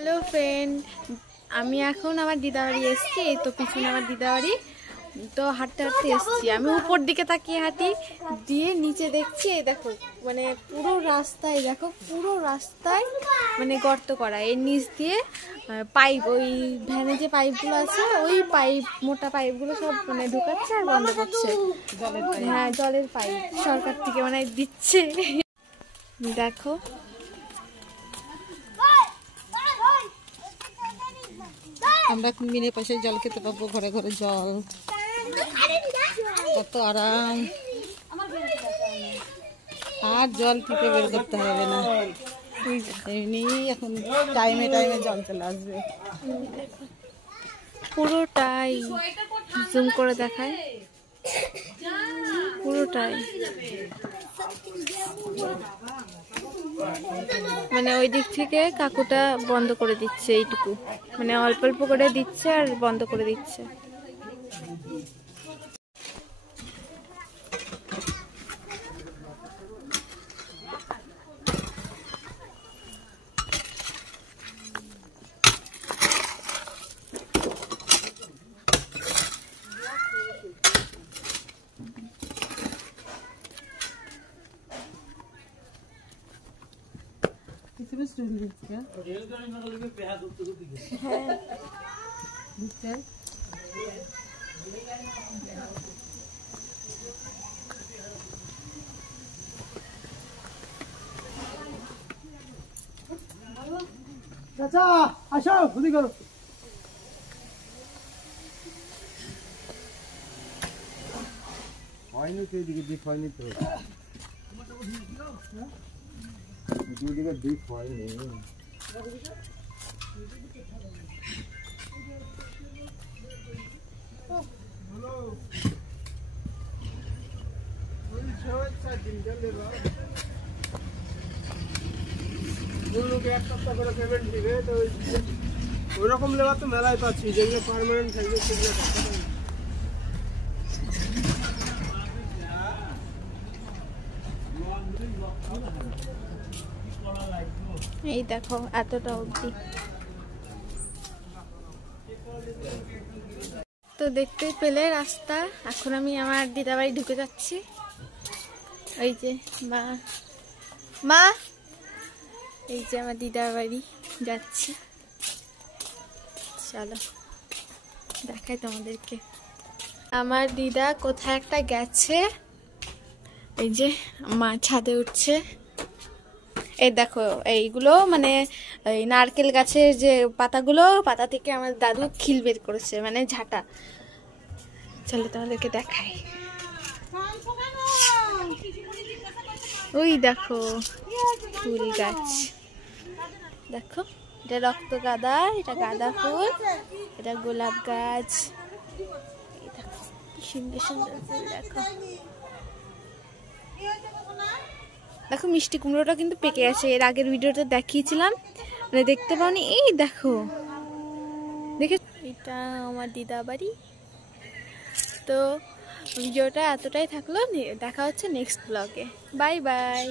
Hello friend, আমি এখন আমার দিদাবাড়ি এসেছি। এই তো পিছনে আমার দিদাবাড়ি। তো হাঁটতে হাঁটতে এসেছি। আমি উপর দিকে তাকিয়ে হাঁটি, দিয়ে নিচে দেখছি এই দেখো মানে পুরো রাস্তায়, দেখো পুরো রাস্তায় মানে গর্ত করা। এর নিচ দিয়ে পাইপ, ওই ভ্যানে যে পাইপগুলো আছে ওই পাইপ, মোটা পাইপগুলো সব মানে ঢুকাচ্ছে আর বন্ধ করছে। হ্যাঁ, জলের পাইপ সরকার থেকে মানে দিচ্ছে। দেখো আমরা বিনা পয়সায় জল খেতে পাবো, ঘরে ঘরে জল, কত আরাম। আর জল থেকে বের করতে হবে না, এমনি এখন টাইমে টাইমে জল চলে আসবে। পুরোটাই জুম করে দেখায়, পুরোটাই মানে ওই দিক থেকে কাকুটা বন্ধ করে দিচ্ছে, এইটুকু মানে অল্প অল্প করে দিচ্ছে আর বন্ধ করে দিচ্ছে। চাচা আসো, ঘুরি করো। হয়নি তো, এদিকে দিক হয়নি তো, দুদিকে দিক হয়নি। এক সপ্তাহ করে পেমেন্ট দিবে, তো ওইরকম লেবার তো মেলায় পাচ্ছি, যেগুলো পার্মানেন্ট থাকবে সেগুলো। এই দেখো এতটা অবধি। তো দেখতে পেলে রাস্তা। এখন আমি আমার দিদাবাড়ি ঢুকে যাচ্ছি। ওই যে মা, মা, এই যে আমার দিদার বাড়ি যাচ্ছি। চলো দেখাই তোমাদেরকে। আমার দিদা কোথায় একটা গেছে, এই যে মা ছাদে উঠছে। এই দেখো এইগুলো মানে এই নারকেল গাছের যে পাতাগুলো, পাতা থেকে আমার দাদু খিল বের করেছে, মানে ঝাঁটা। চলো তোমাদেরকে দেখাই। ওই দেখো ফুল গাছ, দেখো এটা রক্ত গাঁদা, এটা গাঁদা ফুল, এটা গোলাপ গাছ। এই দেখো কি সুন্দর সুন্দর ফুল। দেখো দেখো মিষ্টি কুমড়োটা কিন্তু পেকে গেছে, এর আগের ভিডিওতে দেখিয়েছিলাম, মানে দেখতে পাওনি। এই দেখো, দেখে এটা আমার দিদা বাড়ি। তো ভিডিওটা এতটাই থাকলো, দেখা হচ্ছে নেক্সট ব্লগে। Bye bye.